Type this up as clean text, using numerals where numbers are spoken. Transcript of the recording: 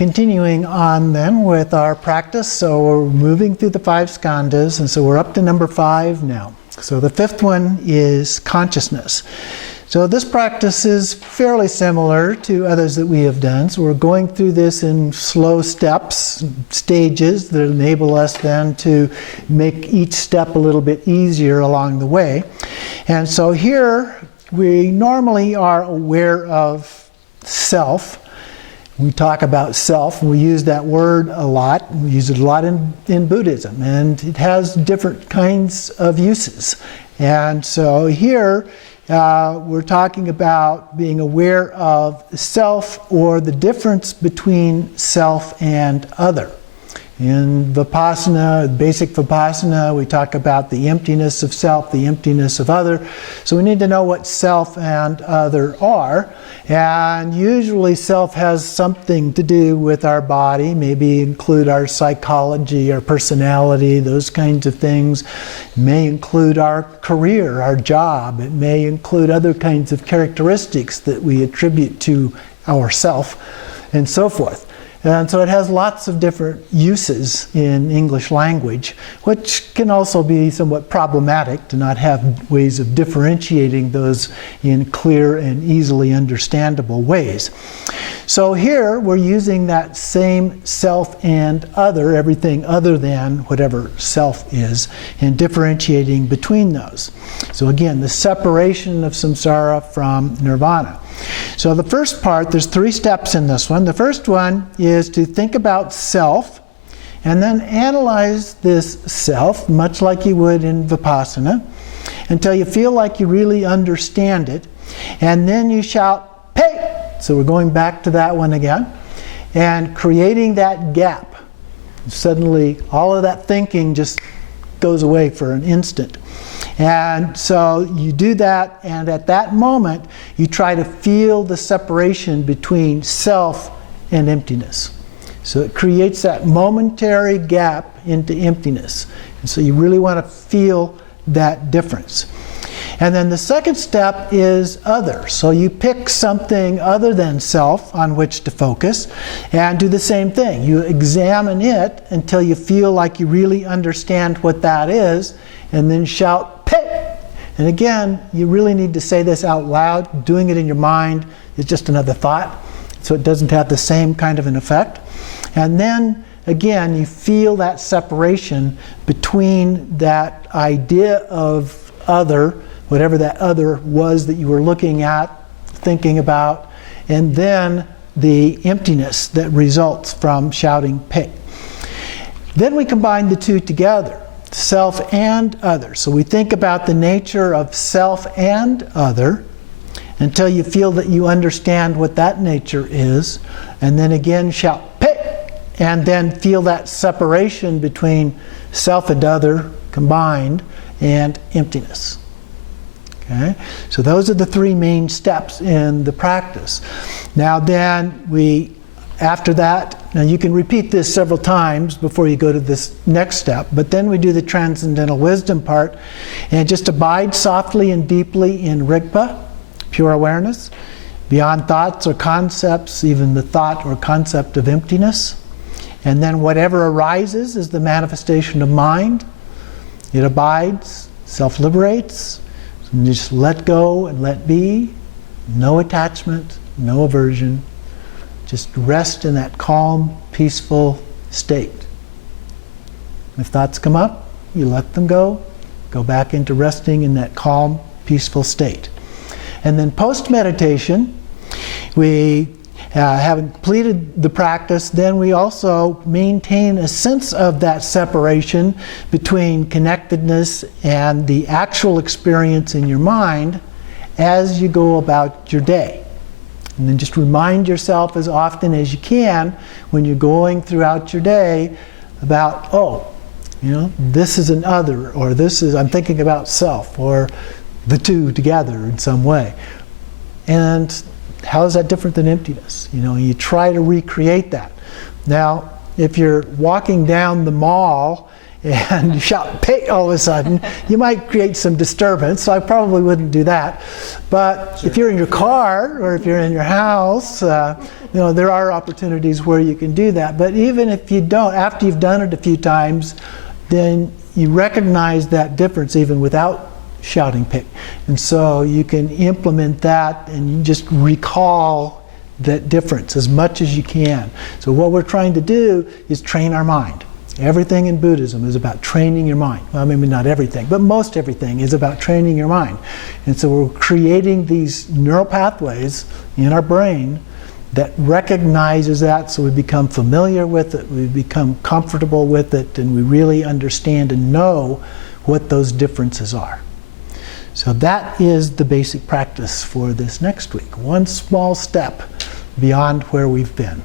continuing on then with our practice. So we're moving through the 5 skandhas, and so we're up to number 5 now. So the 5th one is consciousness. So this practice is fairly similar to others that we have done. So we're going through this in slow steps, stages that enable us then to make each step a little bit easier along the way. And so here we normally are aware of self. We talk about self, and we use that word a lot. We use it a lot in Buddhism, and it has different kinds of uses. And so here, we're talking about being aware of self, or the difference between self and other. In Vipassana, basic Vipassana, we talk about the emptiness of self, the emptiness of other. So we need to know what self and other are. And usually self has something to do with our body, maybe include our psychology, our personality, those kinds of things. It may include our career, our job. It may include other kinds of characteristics that we attribute to ourself, and so forth. And so it has lots of different uses in English language, which can also be somewhat problematic to not have ways of differentiating those in clear and easily understandable ways. So here we're using that same self and other, everything other than whatever self is, and differentiating between those. So again, the separation of samsara from nirvana. So the first part, there's 3 steps in this one. The first one is to think about self, and then analyze this self, much like you would in Vipassana, until you feel like you really understand it. And then you shout, "Pei!" So we're going back to that one again, and creating that gap. Suddenly, all of that thinking just goes away for an instant. And so you do that, and at that moment, you try to feel the separation between self and emptiness. So it creates that momentary gap into emptiness. And so you really want to feel that difference. And then the second step is other. So you pick something other than self on which to focus, and do the same thing. You examine it until you feel like you really understand what that is, and then shout, "Pei!" And again, you really need to say this out loud. Doing it in your mind is just another thought, so it doesn't have the same kind of an effect. And then again, you feel that separation between that idea of other, whatever that other was that you were looking at, thinking about, and then the emptiness that results from shouting "Pei!" Then we combine the two together, self and other. So we think about the nature of self and other until you feel that you understand what that nature is, and then again shout "Pei!" and then feel that separation between self and other combined and emptiness. Okay? So those are the 3 main steps in the practice. Now then after that, now you can repeat this several times before you go to this next step, but then we do the transcendental wisdom part, and just abide softly and deeply in Rigpa, pure awareness, beyond thoughts or concepts, even the thought or concept of emptiness. And then whatever arises is the manifestation of mind. It abides, self-liberates, and just let go and let be, no attachment, no aversion. Just rest in that calm, peaceful state. If thoughts come up, you let them go. Go back into resting in that calm, peaceful state. And then post-meditation, we having completed the practice, then we also maintain a sense of that separation between connectedness and the actual experience in your mind as you go about your day. And then just remind yourself as often as you can when you're going throughout your day about, oh, this is an other, or I'm thinking about self, or the two together in some way. And how is that different than emptiness? You try to recreate that. Now, if you're walking down the mall and you shout "pig" all of a sudden, you might create some disturbance, so I probably wouldn't do that. But if you're in your car or if you're in your house, there are opportunities where you can do that. But even if you don't, after you've done it a few times, then you recognize that difference even without shouting "pig." And so you can implement that and you just recall that difference as much as you can. So what we're trying to do is train our mind. Everything in Buddhism is about training your mind. Well, maybe not everything, but most everything is about training your mind. And so we're creating these neural pathways in our brain that recognizes that, so we become familiar with it, we become comfortable with it, and we really understand and know what those differences are. So that is the basic practice for this next week. One small step beyond where we've been.